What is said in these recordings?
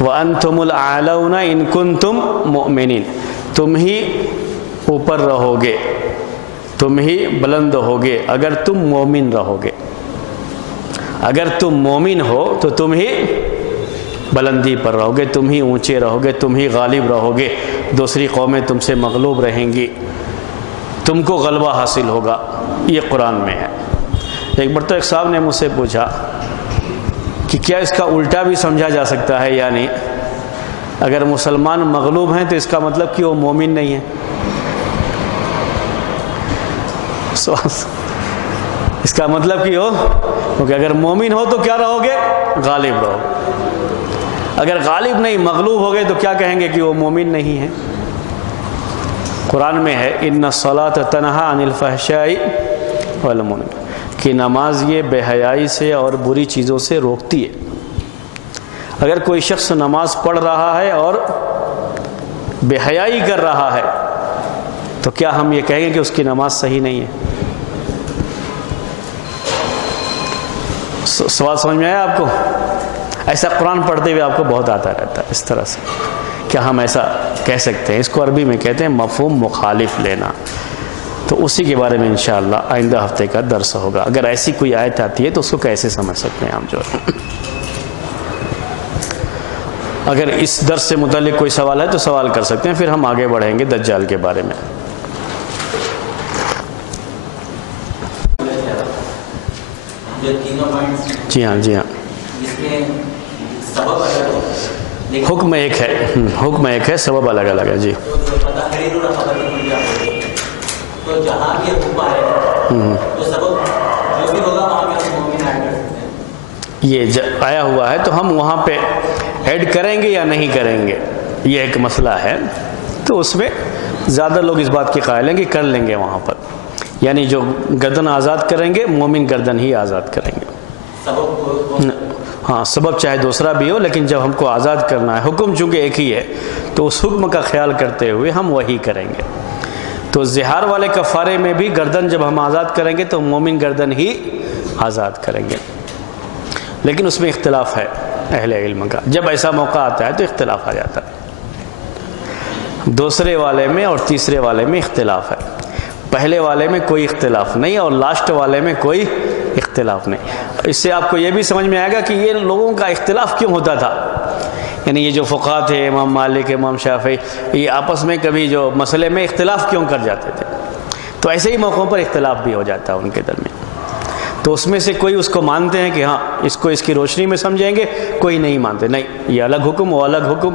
وَأَنْتُمُ الْأَعْلَوْنَ إِن كُنتُم مُؤْمِنِينَ، تم ہی اوپر رہو گے، تم ہی بلند ہوگے اگر تم مومن رہو گے۔ اگر تم مومن ہو تو تم ہی بلندی پر رہو گے، تم ہی اونچے رہو گے، تم ہی غالب رہو گے، دوسری قومیں تم سے مغلوب رہیں گی، تم کو غلبہ حاصل ہوگا۔ یہ قرآن میں ہے۔ ایک بار تو ایک صاحب نے مجھ سے پوچھا کہ کیا اس کا الٹا بھی سمجھا جا سکتا ہے؟ یعنی اگر مسلمان مغلوب ہیں تو اس کا مطلب کہ وہ مومن نہیں ہے؟ اس کا مطلب کہ ہو کیونکہ اگر مومن ہو تو کیا رہو گے؟ غالب رہو گے۔ اگر غالب نہیں مغلوب ہو گئے تو کیا کہیں گے کہ وہ مومن نہیں ہے؟ قرآن میں ہے ان الصلاۃ تنہی عن الفحشاء والمنکر، کہ نماز یہ بے حیائی سے اور بری چیزوں سے روکتی ہے۔ اگر کوئی شخص نماز پڑھ رہا ہے اور بے حیائی کر رہا ہے تو کیا ہم یہ کہیں گے کہ اس کی نماز صحیح نہیں ہے؟ سوال سمجھ میں آیا آپ کو؟ ایسا قرآن پڑھتے ہوئے آپ کو بہت آتا رہتا ہے اس طرح سے۔ کیا ہم ایسا کہہ سکتے ہیں؟ اس کو عربی میں کہتے ہیں مفہوم مخالف لینا۔ تو اسی کے بارے میں انشاءاللہ آئندہ ہفتے کا درس ہوگا۔ اگر ایسی کوئی آیت آتی ہے تو اس کو کیسے سمجھ سکتے ہیں ہم جو ہے۔ اگر اس درس سے متعلق کوئی سوال ہے تو سوال کر سکتے ہیں، پھر ہم آگے بڑھیں گے دجال کے بارے میں۔ جی ہاں جی ہاں، حکم ایک ہے، حکم ایک ہے، سبب الگ الگ ہے۔ جی تو جہاں یہ حکم آئے تو سبب جو بھی ہوگا وہاں پہ ہم مومن ایڈ کر سکتے ہیں۔ یہ آیا ہوا ہے تو ہم وہاں پہ ایڈ کریں گے یا نہیں کریں گے، یہ ایک مسئلہ ہے۔ تو اس میں زیادہ لوگ اس بات کے قائل ہیں کہ کر لیں گے وہاں پر، یعنی جو گردن آزاد کریں گے مومن گردن ہی آزاد کریں گے۔ ہاں سبب چاہے دوسرا بھی ہو، لیکن جب ہم کو آزاد کرنا ہے، حکم چونکہ ایک ہی ہے تو اس حکم کا خیال کرتے ہوئے ہم وہی کریں گے۔ تو زہار والے کفارے میں بھی گردن جب ہم آزاد کریں گے تو مومن گردن ہی آزاد کریں گے، لیکن اس میں اختلاف ہے اہل علم کا۔ جب ایسا موقع آتا ہے تو اختلاف آ جاتا ہے۔ دوسرے والے میں اور تیسرے والے میں اختلاف ہے، پہلے والے میں کوئی اختلاف نہیں اور لاسٹ والے میں کوئی اختلاف نہیں۔ اس سے آپ کو یہ بھی سمجھ میں آئے گا کہ یہ لوگوں کا اختلاف کیوں ہوتا تھا، یعنی یہ جو فقہاء تھے، امام مالک، امام شافعی، یہ آپس میں کبھی جو مسئلے میں اختلاف کیوں کر جاتے تھے، تو ایسے ہی موقعوں پر اختلاف بھی ہو جاتا ہے ان کے درمیان۔ تو اس میں سے کوئی اس کو مانتے ہیں کہ ہاں اس کو اس کی روشنی میں سمجھیں گے، کوئی نہیں مانتے، نہیں یہ الگ حکم وہ الگ حکم،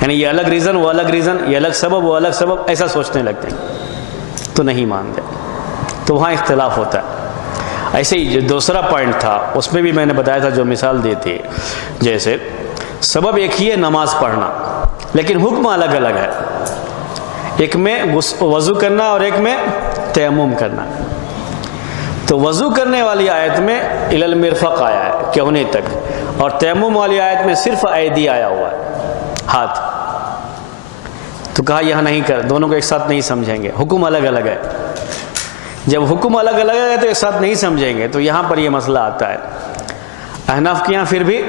یعنی یہ الگ ریزن وہ الگ ریزن، یہ الگ سبب وہ الگ سبب، ایسا سوچنے لگتے ہیں تو نہیں مانتے، تو وہاں اختلاف ہوتا ہے۔ ایسے ہی جو دوسرا پوائنٹ تھا اس میں بھی میں نے بتایا تھا، جو مثال دی تھی، جیسے سبب ایک ہی ہے نماز پڑھنا، لیکن حکم الگ الگ ہے، ایک میں وضو کرنا اور ایک میں تیمم کرنا۔ تو وضو کرنے والی آیت میں الی المرفق آیا ہے، کہونے تک، اور تیمم والی آیت میں صرف ایدی آیا ہوا ہے، ہاتھ۔ تو کہا یہاں نہیں کر، دونوں کو ایک ساتھ نہیں سمجھیں گے، حکم الگ الگ ہے۔ جب حکم الگ الگ ہے تو ایک ساتھ نہیں سمجھیں گے، تو یہاں پر یہ مسئلہ آتا ہے۔ احناف کے یہاں پھر بھی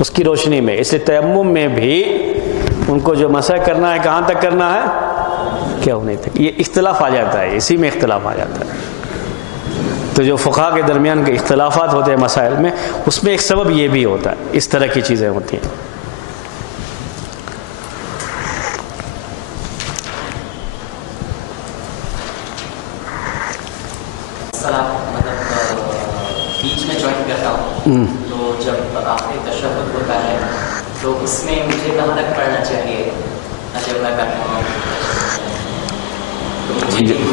اس کی روشنی میں، اس لیے تیمم میں بھی ان کو جو مسح کرنا ہے کہاں تک کرنا ہے، کیا ہونے تک، یہ اختلاف آ جاتا ہے، اسی میں اختلاف آ جاتا ہے۔ تو جو فقہاء کے درمیان کے اختلافات ہوتے ہیں مسائل میں، اس میں ایک سبب یہ بھی ہوتا ہے، اس طرح کی چیزیں ہوتی ہیں۔ بیچ میں جوائن کرتا ہوں تو جب آخری تشہد ہوتا ہے تو اس میں مجھے کہاں تک پڑھنا چاہیے جب میں کرتا ہوں؟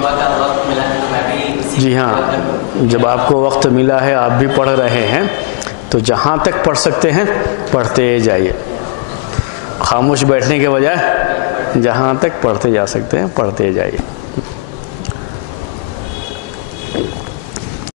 دعا کا وقت ملا ہے تو میں بھی جی ہاں، جب آپ کو وقت ملا ہے، آپ بھی پڑھ رہے ہیں، تو جہاں تک پڑھ سکتے ہیں پڑھتے جائیے، خاموش بیٹھنے کے بجائے جہاں تک پڑھتے جا سکتے ہیں پڑھتے جائیے۔